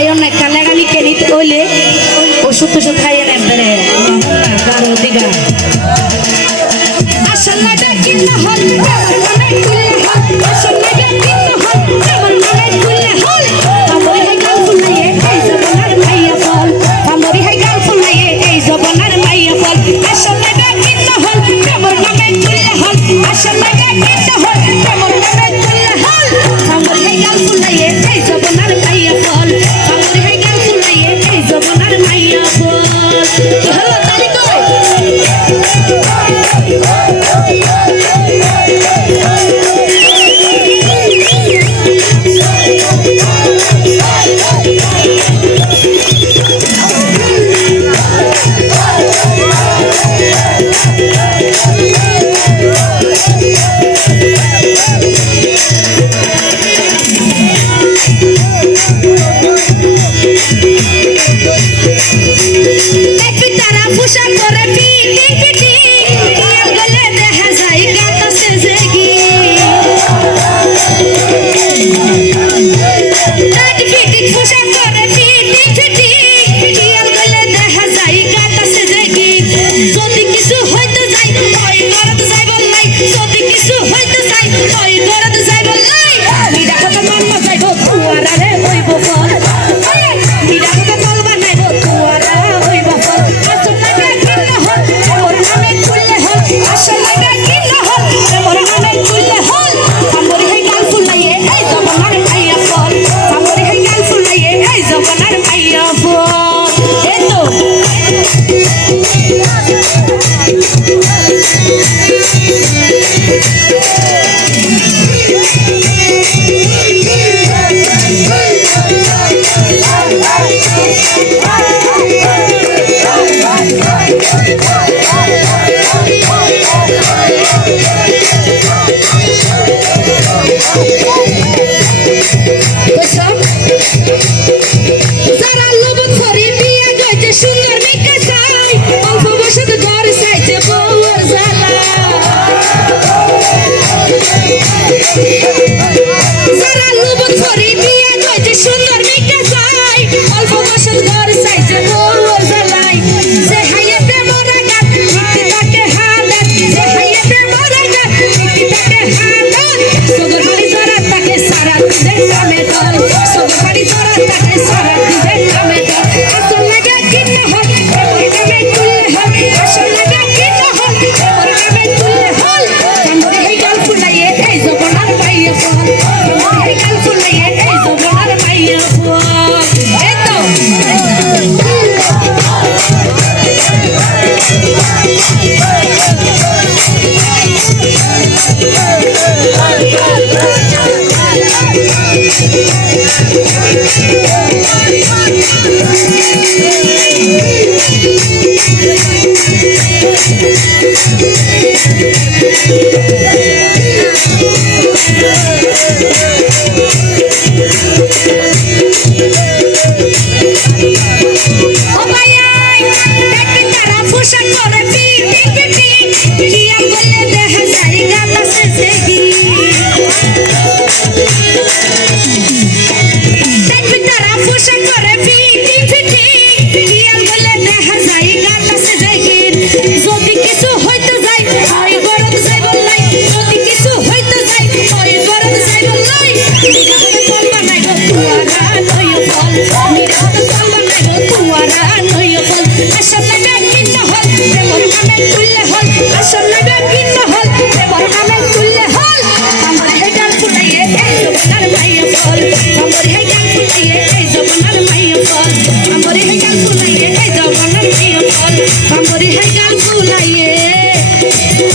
খাইও না কানে গানি কেনিতে হইলে ওষুধ টষুধ খাইয়ে নেবেন গারো দিগা আসলে ডাকি না হল আমার মনে তুলে হল আসলে ডাকি না হল আমার মনে তুলে হল আমরি হাই গাল ফুলাইয়ে এই জবনার মাইয়া ফল আমরি হাই গাল ফুলাইয়ে এই জবনার মাইয়া ফল আসলে ডাকি না হল আমার মনে তুলে হল আসলে ডাকি না হল আমার মনে তুলে হল আমরি হাই গাল ফুলাইয়ে এই জবনার মাইয়া ফল আমরি হাই গাল ফুলাইয়ে এই জবনার মাইয়া ফল হ্যালো তালি কই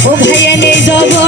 ও ভাইয়া নেই যাব